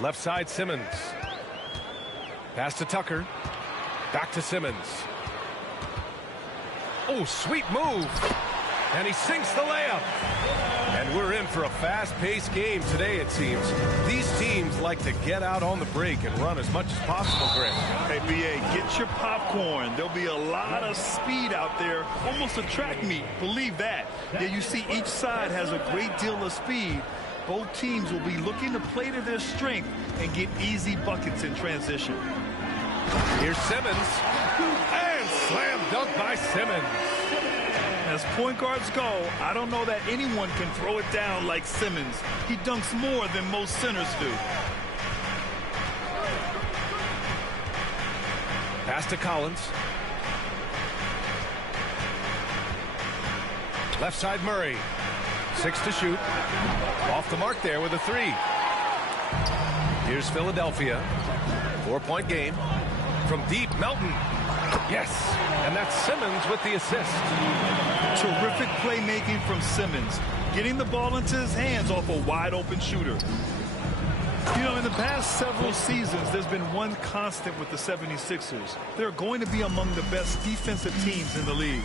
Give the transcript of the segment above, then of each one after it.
Left side, Simmons. Pass to Tucker. Back to Simmons. Oh, sweet move. And he sinks the layup. And we're in for a fast-paced game today, it seems. These teams like to get out on the break and run as much as possible, Greg. Hey, BA, get your popcorn. There'll be a lot of speed out there, almost a track meet. Believe that. Yeah, you see each side has a great deal of speed. Both teams will be looking to play to their strength and get easy buckets in transition. Here's Simmons. And slam dunk by Simmons. As point guards go, I don't know that anyone can throw it down like Simmons. He dunks more than most centers do. Pass to Collins. Left side, Murray. 6 to shoot. Off the mark there with a 3. Here's Philadelphia. 4-point game. From deep, Melton. Yes, and that's Simmons with the assist. Terrific playmaking from Simmons, getting the ball into his hands off a wide-open shooter. You know, in the past several seasons, there's been one constant with the 76ers. They're going to be among the best defensive teams in the league.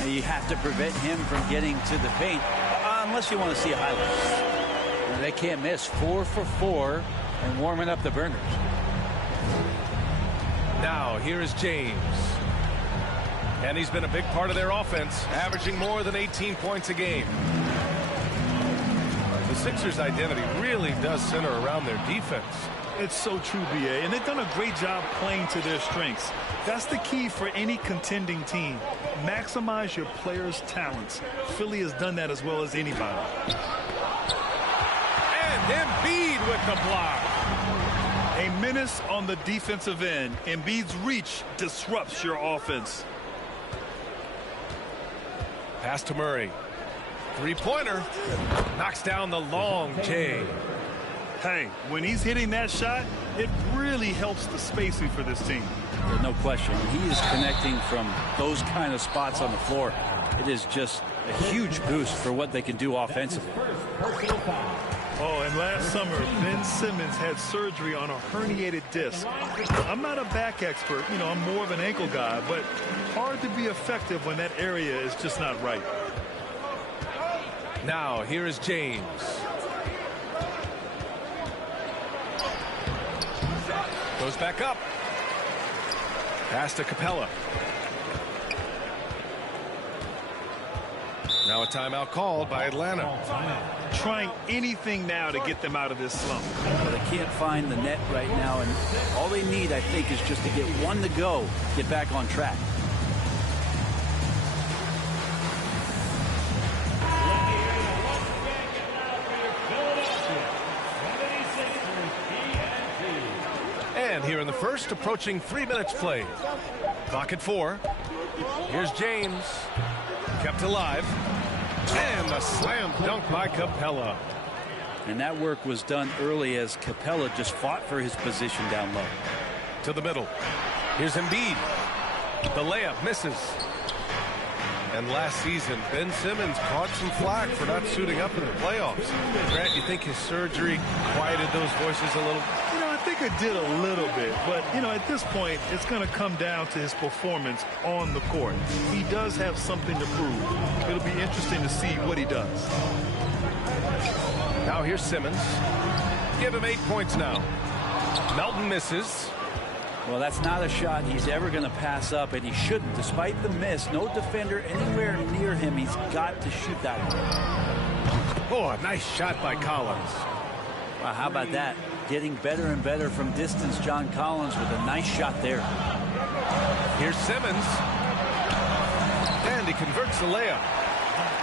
And you have to prevent him from getting to the paint, unless you want to see a highlight. They can't miss. 4 for 4 and warming up the burners. Now, here is James. And he's been a big part of their offense, averaging more than 18 points a game. The Sixers' identity really does center around their defense. It's so true, BA, and they've done a great job playing to their strengths. That's the key for any contending team. Maximize your players' talents. Philly has done that as well as anybody. And Embiid with the block. A menace on the defensive end. Embiid's reach disrupts your offense. Pass to Murray. Three-pointer. Knocks down the long J. Hey, when he's hitting that shot, it really helps the spacing for this team. No question. He is connecting from those kind of spots on the floor. It is just a huge boost for what they can do offensively. Oh, and last summer, Ben Simmons had surgery on a herniated disc. I'm not a back expert. You know, I'm more of an ankle guy, but hard to be effective when that area is just not right. Now, here is James. Goes back up. Pass to Capella. Now a timeout called by Atlanta. Trying anything now to get them out of this slump. Well, they can't find the net right now, and all they need, I think, is just to get one to go, get back on track. And here in the first, approaching 3 minutes played. Clock at 4. Here's James. Kept alive. And a slam dunk by Capella. And that work was done early as Capella just fought for his position down low. To the middle. Here's Embiid. The layup misses. And last season, Ben Simmons caught some flack for not suiting up in the playoffs. Grant, you think his surgery quieted those voices a little? You know, I think it did a little bit. But, you know, at this point, it's going to come down to his performance on the court. He does have something to prove. It'll be interesting to see what he does. Now here's Simmons. Give him 8 points now. Melton misses. Well, that's not a shot he's ever going to pass up, and he shouldn't. Despite the miss, no defender anywhere near him. He's got to shoot that one. Oh, a nice shot by Collins. Wow, how about that? Getting better and better from distance, John Collins, with a nice shot there. Here's Simmons. And he converts the layup.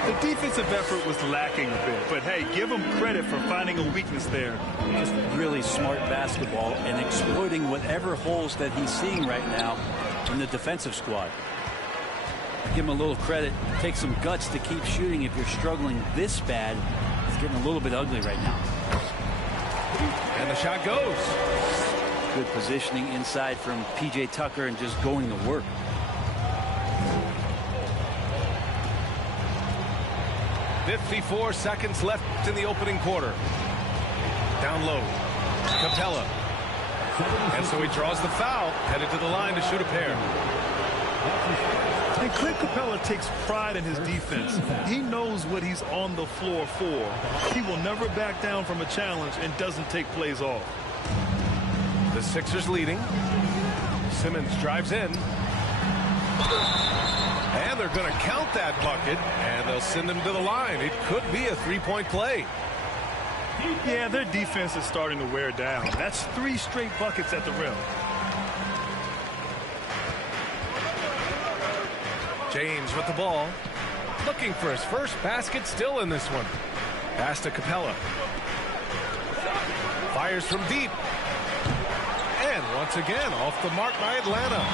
The defensive effort was lacking a bit, but hey, give him credit for finding a weakness there. Just really smart basketball and exploiting whatever holes that he's seeing right now in the defensive squad. I give him a little credit. Take some guts to keep shooting if you're struggling this bad. It's getting a little bit ugly right now. And the shot goes. Good positioning inside from P.J. Tucker and just going to work. .54 seconds left in the opening quarter. Down low. Capella. And so he draws the foul, headed to the line to shoot a pair. And Clint Capella takes pride in his defense. He knows what he's on the floor for. He will never back down from a challenge and doesn't take plays off. The Sixers leading. Simmons drives in. And they're going to count that bucket, and they'll send him to the line. It could be a three-point play. Yeah, their defense is starting to wear down. That's 3 straight buckets at the rim. James with the ball. Looking for his first basket, still in this one. Pass to Capella. Fires from deep. And once again, off the mark by Atlanta.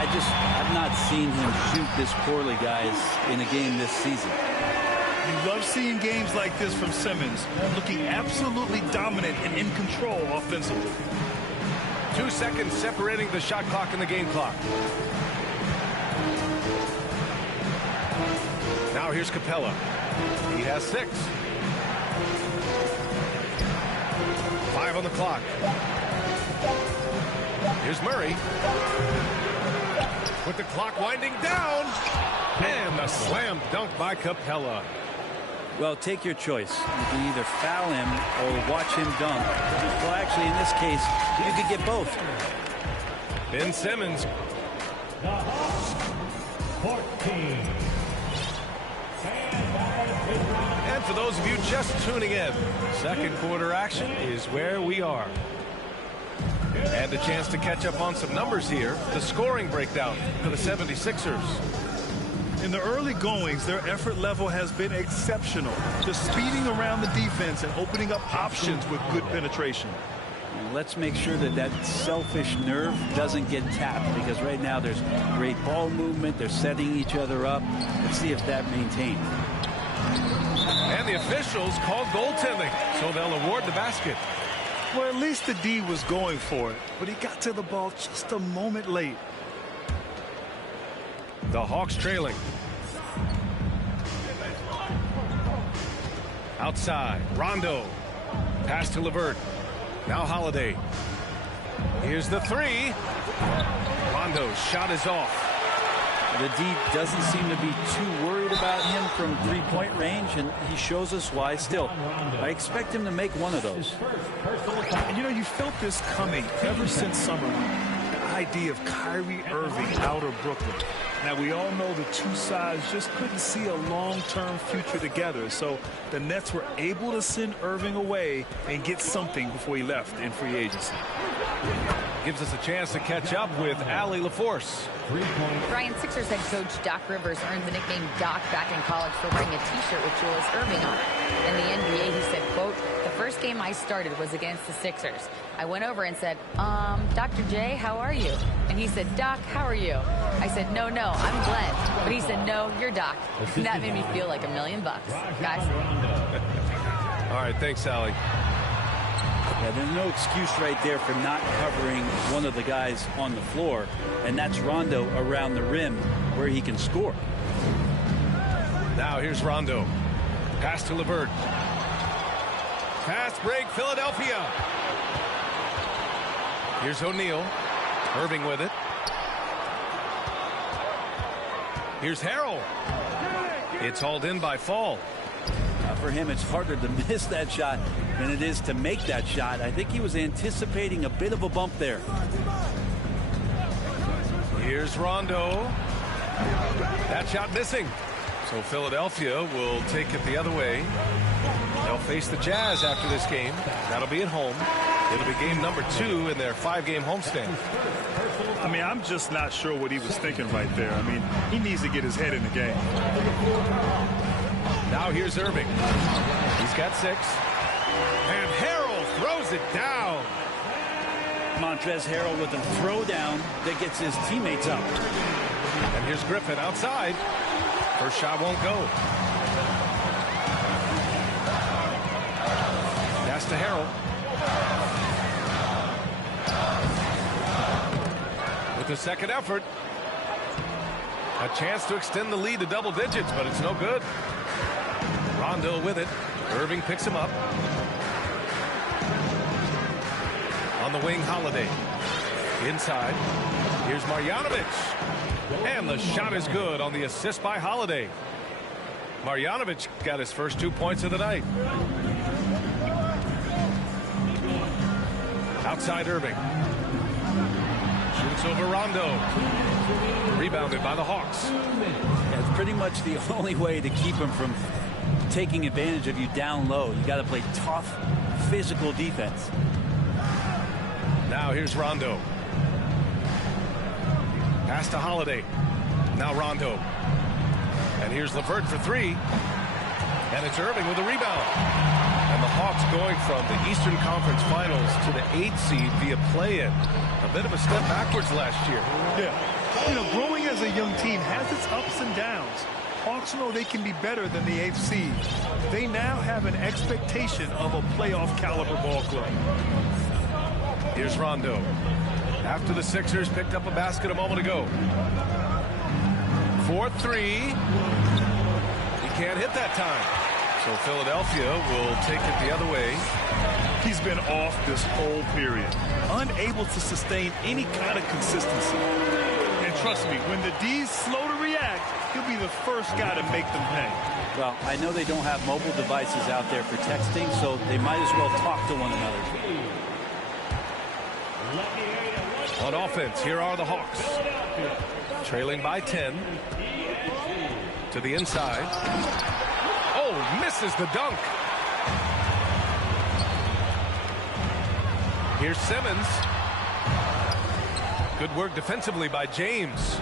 I've not seen him shoot this poorly, guys, in a game this season. You love seeing games like this from Simmons, looking absolutely dominant and in control offensively. 2 seconds separating the shot clock and the game clock. Now here's Capella. He has 6. 5 on the clock. Here's Murray. With the clock winding down. And the slam dunk by Capella. Well, take your choice. You can either foul him or watch him dunk. Well, actually, in this case, you could get both. Ben Simmons. 14. And for those of you just tuning in, second quarter action is where we are. And a chance to catch up on some numbers here. The scoring breakdown for the 76ers. In the early goings, their effort level has been exceptional. Just speeding around the defense and opening up options with good penetration. Let's make sure that that selfish nerve doesn't get tapped, because right now there's great ball movement. They're setting each other up. Let's see if that maintains. And the officials called goaltending, so they'll award the basket. Well, at least the D was going for it, but he got to the ball just a moment late. The Hawks trailing. Outside, Rondo. Pass to LeVert. Now Holiday. Here's the 3. Rondo's shot is off. The D doesn't seem to be too worried about him from three-point range, and he shows us why. Still, I expect him to make one of those. And you know, you felt this coming ever since summer league. The idea of Kyrie Irving out of Brooklyn. Now, we all know the two sides just couldn't see a long-term future together, so the Nets were able to send Irving away and get something before he left in free agency. Gives us a chance to catch up with Allie LaForce. Brian, Sixers head coach Doc Rivers earned the nickname Doc back in college for wearing a T-shirt with Julius Irving on it. In the NBA, he said, quote, "The first game I started was against the Sixers. I went over and said, Dr. J, how are you?" And he said, "Doc, how are you?" I said, no, I'm Glenn." But he said, "No, you're Doc." And that made me feel like $1 million, guys. All right, thanks, Allie. Yeah, there's no excuse right there for not covering one of the guys on the floor, and that's Rondo around the rim where he can score. Now here's Rondo. Pass to LeVert. Fast break, Philadelphia. Here's O'Neal. Irving with it. Here's Harrell. It's hauled in by Fall. For him, it's harder to miss that shot than it is to make that shot. I think he was anticipating a bit of a bump there. Here's Rondo. That shot missing. So Philadelphia will take it the other way. They'll face the Jazz after this game. That'll be at home. It'll be game number 2 in their 5-game homestand. I mean, I'm just not sure what he was thinking right there. I mean, he needs to get his head in the game. Now here's Irving. He's got 6. And Harrell throws it down. Montrezl Harrell with a throwdown that gets his teammates up. And here's Griffin outside. First shot won't go. Pass to Harrell. With the second effort. A chance to extend the lead to double digits, but it's no good. Rondo with it. Irving picks him up. On the wing, Holiday. Inside. Here's Marjanovic. And the shot is good on the assist by Holiday. Marjanovic got his first 2 points of the night. Outside Irving. Shoots over Rondo. Rebounded by the Hawks. That's pretty much the only way to keep him from taking advantage of you down low. You got to play tough, physical defense. Now here's Rondo. Pass to Holiday. Now Rondo. And here's LeVert for three. And it's Irving with a rebound. And the Hawks going from the Eastern Conference Finals to the 8th seed via play-in. A bit of a step backwards last year. Yeah. You know, growing as a young team has its ups and downs. Hawks know they can be better than the 8th seed. They now have an expectation of a playoff caliber ball club. Here's Rondo. After the Sixers picked up a basket a moment ago. 4-3. He can't hit that time. So Philadelphia will take it the other way. He's been off this whole period. Unable to sustain any kind of consistency. And trust me, when the D's slow to react, he'll be the first guy to make them pay. Well, I know they don't have mobile devices out there for texting, so they might as well talk to one another. On offense, here are the Hawks. Trailing by 10. To the inside. Oh, misses the dunk. Here's Simmons. Good work defensively by James.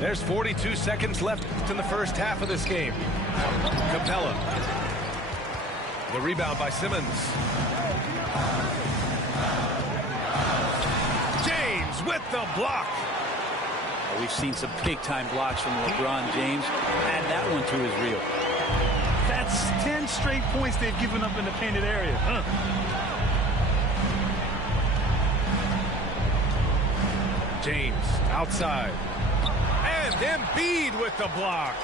There's 42 seconds left in the first half of this game. Capella. The rebound by Simmons. James with the block. We've seen some big-time blocks from LeBron James. Add that one to his reel. That's 10 straight points they've given up in the painted area. James outside. And Embiid with the block.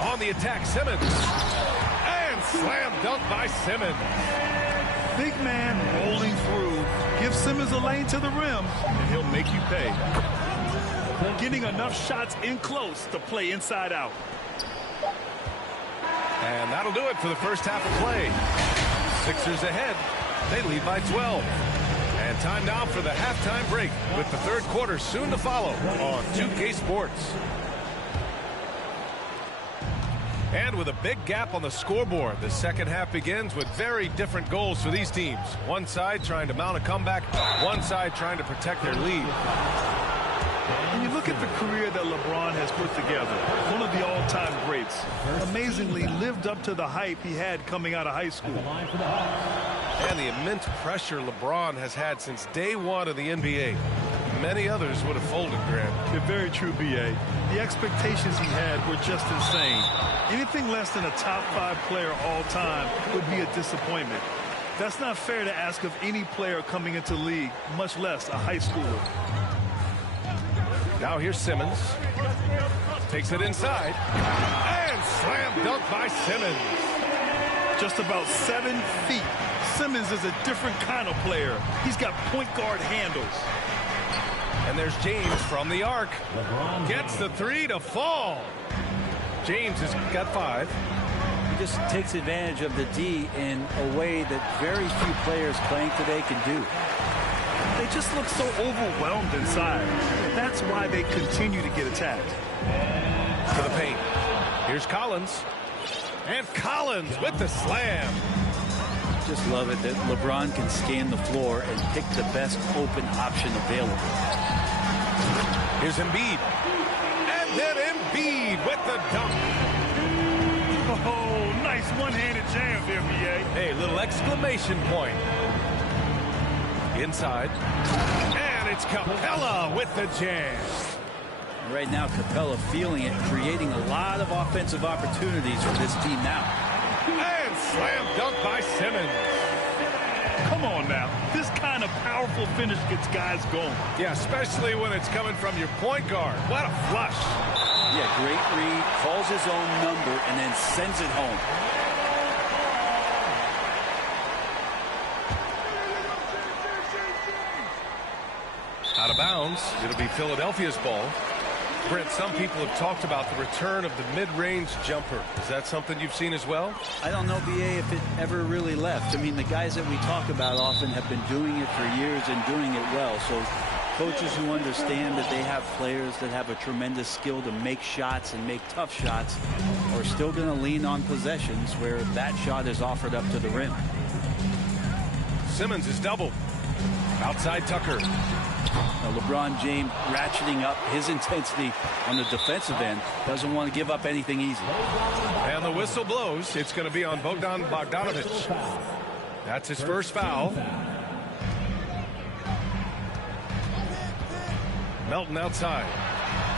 On the attack, Simmons. And slam dunk by Simmons. Big man rolling through. Give Simmons a lane to the rim, and he'll make you pay. Getting enough shots in close to play inside out. And that'll do it for the first half of play. Sixers ahead. They lead by 12. And time now for the halftime break with the third quarter soon to follow on 2K Sports. And with a big gap on the scoreboard, the second half begins with very different goals for these teams. One side trying to mount a comeback, one side trying to protect their lead. When you look at the career that LeBron has put together, one of the all-time greats, amazingly lived up to the hype he had coming out of high school. And the immense pressure LeBron has had since day one of the NBA. Many others would have folded, Grant. You're very true, B.A. The expectations he had were just insane. Anything less than a top 5 player all time would be a disappointment. That's not fair to ask of any player coming into the league, much less a high schooler. Now here's Simmons. Takes it inside. And slam dunk by Simmons. Just about 7 feet. Simmons is a different kind of player. He's got point guard handles. And there's James from the arc. Gets the three to fall. James has got 5. He just takes advantage of the D in a way that very few players playing today can do. They just look so overwhelmed inside. That's why they continue to get attacked. To the paint. Here's Collins. And Collins with the slam. Just love it that LeBron can scan the floor and pick the best open option available. Here's Embiid. And then Embiid with the dunk. Oh, nice one-handed jam there, B.A. A little exclamation point. Inside. And it's Capella with the jam. Right now, Capella feeling it, creating a lot of offensive opportunities for this team now. And slam dunk by Simmons. Come on now. This kind of powerful finish gets guys going. Yeah, especially when it's coming from your point guard. What a flush. Yeah, great read, calls his own number, and then sends it home. inbounds. It'll be Philadelphia's ball. Brent, some people have talked about the return of the mid-range jumper. Is that something you've seen as well? I don't know, BA, if it ever really left. I mean, the guys that we talk about often have been doing it for years and doing it well. So coaches who understand that they have players that have a tremendous skill to make shots and make tough shots are still going to lean on possessions where that shot is offered up to the rim. Simmons is double. Outside Tucker. Now LeBron James ratcheting up his intensity on the defensive end. Doesn't want to give up anything easy. And the whistle blows. It's going to be on Bogdan Bogdanovic. That's his first foul. Melton outside.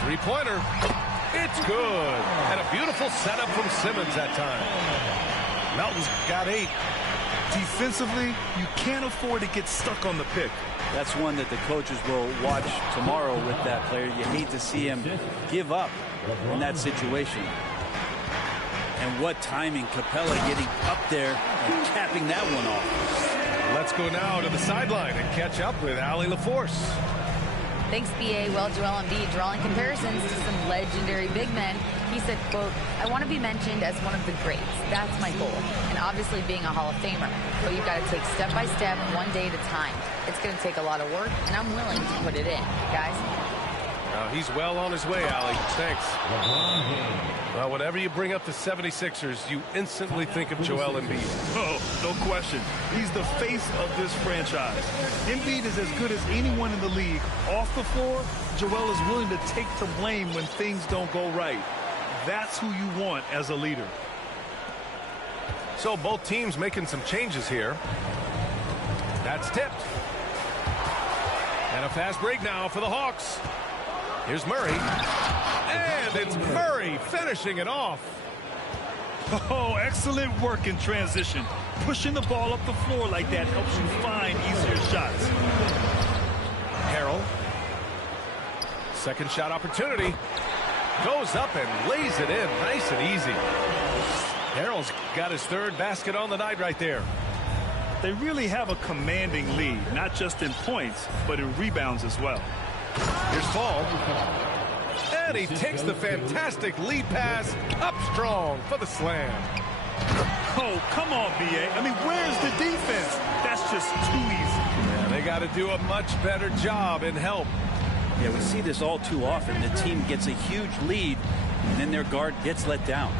Three-pointer. It's good. And a beautiful setup from Simmons that time. Melton's got 8. Defensively, you can't afford to get stuck on the pick. That's one that the coaches will watch tomorrow with that player. You hate to see him give up in that situation. And what timing, Capella getting up there and capping that one off. Let's go now to the sideline and catch up with Allie LaForce. Thanks, BA. Well, Joel Embiid drawing comparisons to some legendary big men. He said, quote, I want to be mentioned as one of the greats. That's my goal. And obviously being a Hall of Famer. But you've got to take step by step, one day at a time. It's going to take a lot of work, and I'm willing to put it in. Guys? He's well on his way, Allie. Thanks. Well, whenever you bring up the 76ers, you instantly think of Joel Embiid. Oh, no question. He's the face of this franchise. Embiid is as good as anyone in the league. Off the floor, Joel is willing to take the blame when things don't go right. That's who you want as a leader. So both teams making some changes here. That's tipped. And a fast break now for the Hawks. Here's Murray. And it's Murray finishing it off. Oh, excellent work in transition. Pushing the ball up the floor like that helps you find easier shots. Harrell. Second shot opportunity. Goes up and lays it in nice and easy. Harrell's got his third basket on the night right there. They really have a commanding lead, not just in points, but in rebounds as well. Here's Fall. And he takes the fantastic lead pass up strong for the slam. Oh, come on, BA. I mean, where's the defense? That's just too easy. Yeah, they got to do a much better job in help. Yeah, we see this all too often. The team gets a huge lead, and then their guard gets let down.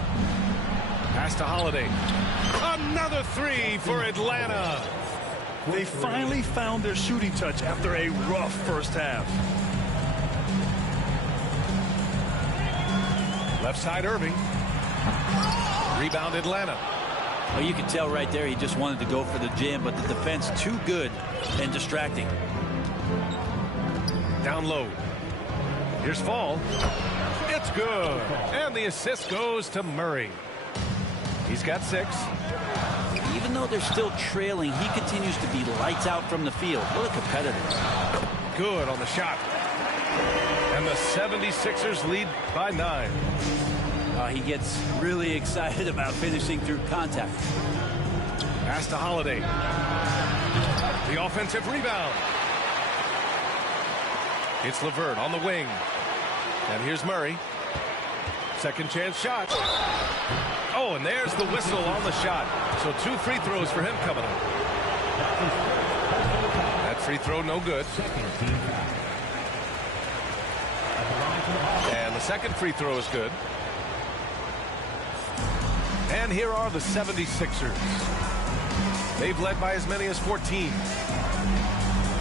Pass to Holiday. Another three for Atlanta. They finally found their shooting touch after a rough first half. Left side Irving. Rebound Atlanta. Well, you can tell right there he just wanted to go for the jam, but the defense too good and distracting. Down low. Here's Fall. It's good. And the assist goes to Murray. He's got 6. Even though they're still trailing, he continues to be lights out from the field. What a competitor. Good on the shot. And the 76ers lead by 9. He gets really excited about finishing through contact. Pass to Holiday. The offensive rebound. It's LeVert on the wing. And here's Murray. Second chance shot. Oh, and there's the whistle on the shot. So 2 free throws for him coming up. That free throw no good. And the second free throw is good. And here are the 76ers. They've led by as many as 14.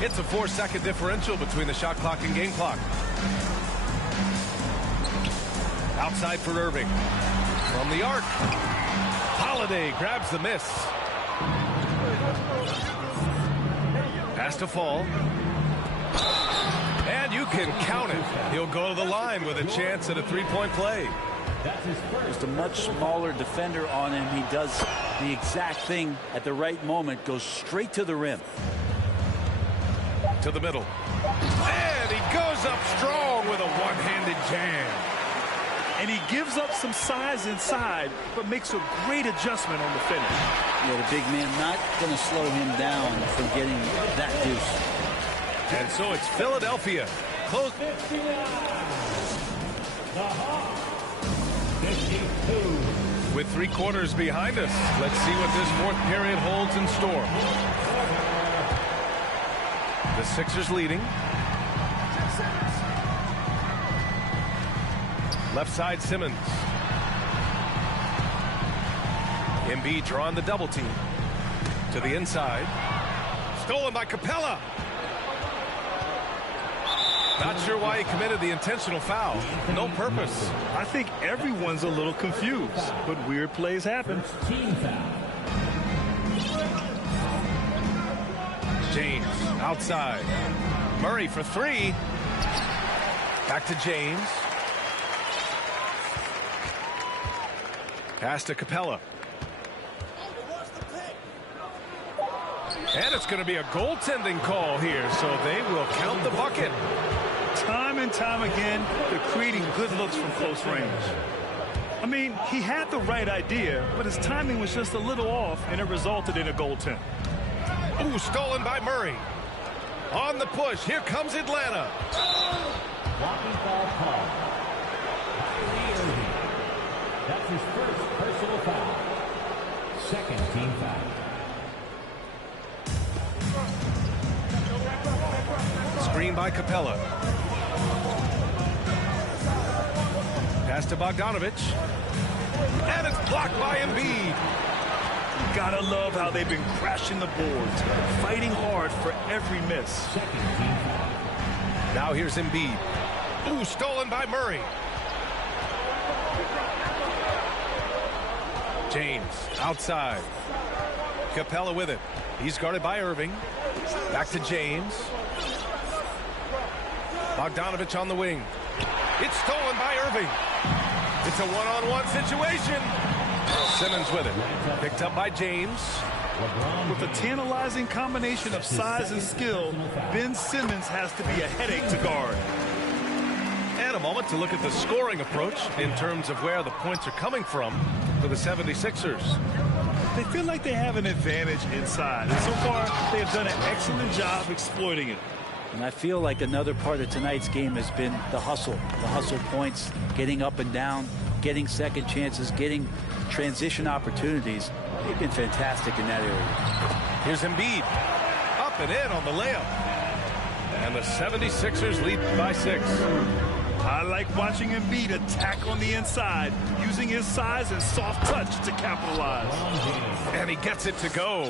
It's a 4-second differential between the shot clock and game clock. Outside for Irving. From the arc. Holiday grabs the miss. Pass to Fall. And you can count it. He'll go to the line with a chance at a three-point play. Just a much smaller defender on him. He does the exact thing at the right moment. Goes straight to the rim. To the middle. And he goes up strong with a one-handed jam. And he gives up some size inside, but makes a great adjustment on the finish. Yeah, the big man not going to slow him down from getting that deuce. And so it's Philadelphia close. With 3 quarters behind us, let's see what this 4th period holds in store. The Sixers leading. Left side, Simmons. Embiid drawing the double team. To the inside. Stolen by Capella. Not sure why he committed the intentional foul. No purpose. I think everyone's a little confused, but weird plays happen. James outside. Murray for 3. Back to James. Pass to Capella. And it's going to be a goaltending call here, so they will count the bucket. Time and time again, they're creating good looks from close range. I mean, he had the right idea, but his timing was just a little off, and it resulted in a goaltend. Ooh, stolen by Murray. On the push, here comes Atlanta. Walking foul call. That's his first personal foul. Second team foul. Screen by Capella. Pass to Bogdanovich. And it's blocked by Embiid. Gotta love how they've been crashing the boards, fighting hard for every miss. Now here's Embiid. Ooh, stolen by Murray. James outside. Capella with it. He's guarded by Irving. Back to James. Bogdanovich on the wing. It's stolen by Irving. It's a one-on-one situation. Simmons with it. Picked up by James. With a tantalizing combination of size and skill, Ben Simmons has to be a headache to guard. And a moment to look at the scoring approach in terms of where the points are coming from for the 76ers. They feel like they have an advantage inside, and so far they have done an excellent job exploiting it. And I feel like another part of tonight's game has been the hustle points, getting up and down, getting second chances, getting transition opportunities. They've been fantastic in that area. Here's Embiid. Up and in on the layup. And the 76ers lead by 6. I like watching Embiid attack on the inside, using his size and soft touch to capitalize. And he gets it to go.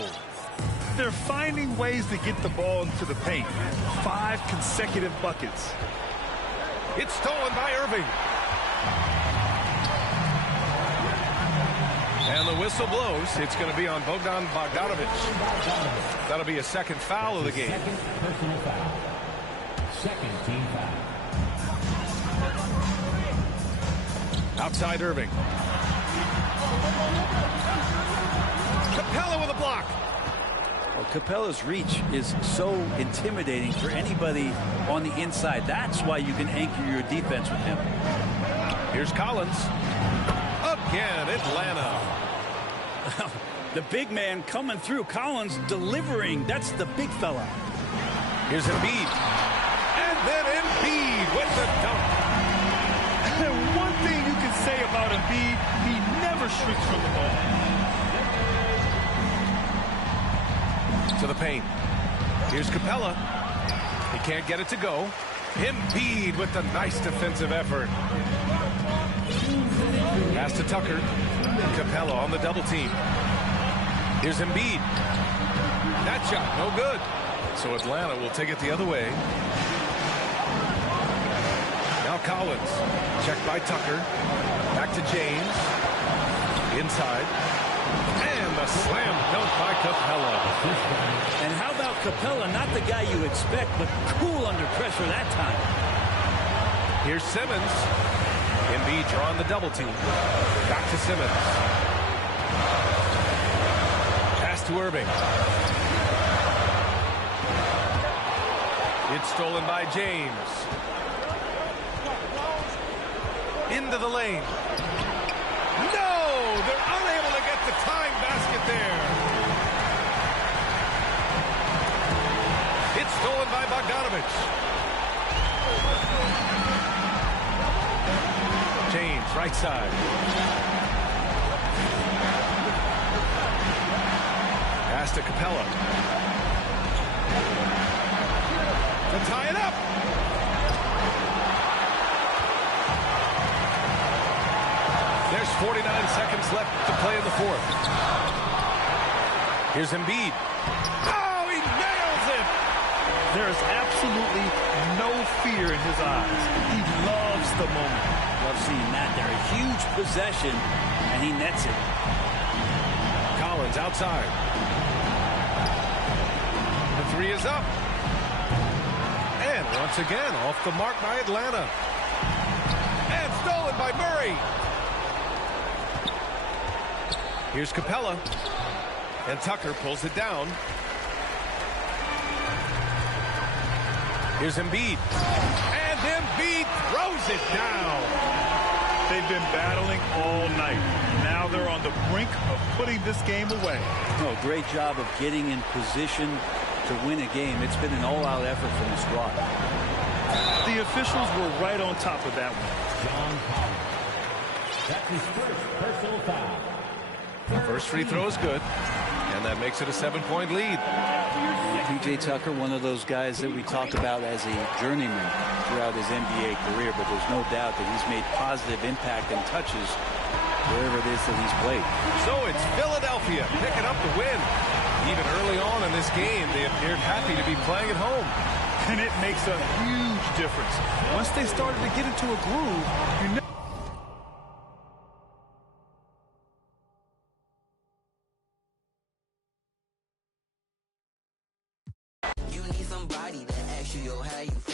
They're finding ways to get the ball into the paint. 5 consecutive buckets. It's stolen by Irving. And the whistle blows. It's going to be on Bogdanovich. That'll be a second foul of the game. Second personal foul. Second team foul. Outside Irving. Capella with a block. Well, Capella's reach is so intimidating for anybody on the inside. That's why you can anchor your defense with him. Here's Collins. Again, Atlanta. The big man coming through. Collins delivering. That's the big fella. Here's Embiid. And then Embiid with the dunk. And one thing you can say about Embiid, he never shrinks from the ball. To the paint. Here's Capella. He can't get it to go. Embiid with the nice defensive effort. Pass to Tucker. Capella on the double team. Here's Embiid. That shot, no good. So Atlanta will take it the other way. Now Collins. Checked by Tucker. Back to James. Inside. And the slam dunk by Capella. And how about Capella? Not the guy you expect, but cool under pressure that time. Here's Simmons. Embiid drawing the double team. Back to Simmons. Pass to Irving. It's stolen by James. Into the lane. No! They're unable to get the tying basket there. It's stolen by Bogdanovich. James, right side. Pass to Capella. To tie it up. There's 49 seconds left to play in the fourth. Here's Embiid. Oh, he nails it! There is absolutely no fear in his eyes. He loves the moment. Love seeing that there. A huge possession, and he nets it. Collins outside. The three is up. And once again, off the mark by Atlanta. And stolen by Murray. Here's Capella. And Tucker pulls it down. Here's Embiid. And Embiid throws it down. They've been battling all night. Now they're on the brink of putting this game away. Oh, great job of getting in position to win a game. It's been an all-out effort from the squad. The officials were right on top of that one. John Collins. That's his first personal foul. First free throw is good. And that makes it a 7-point lead. P.J. Tucker, one of those guys that we talk about as a journeyman throughout his NBA career, but there's no doubt that he's made positive impact and touches wherever it is that he's played. So it's Philadelphia picking up the win. Even early on in this game, they appeared happy to be playing at home. And it makes a huge difference. Once they started to get into a groove, you know. You need somebody to ask you how you feel.